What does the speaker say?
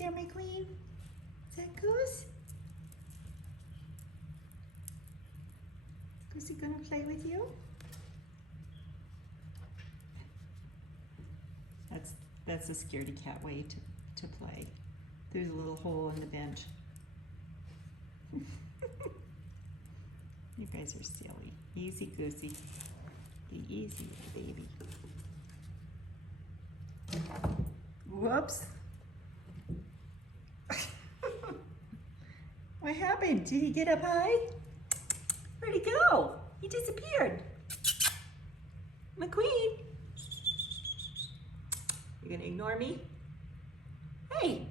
There, my queen. Is that Goose? Goosey gonna play with you? That's a scaredy cat way to play. Through the little hole in the bench. You guys are silly. Easy Goosey. Be easy, baby. Whoops. What happened? Did he get up high? Where'd he go? He disappeared. McQueen. You gonna ignore me? Hey.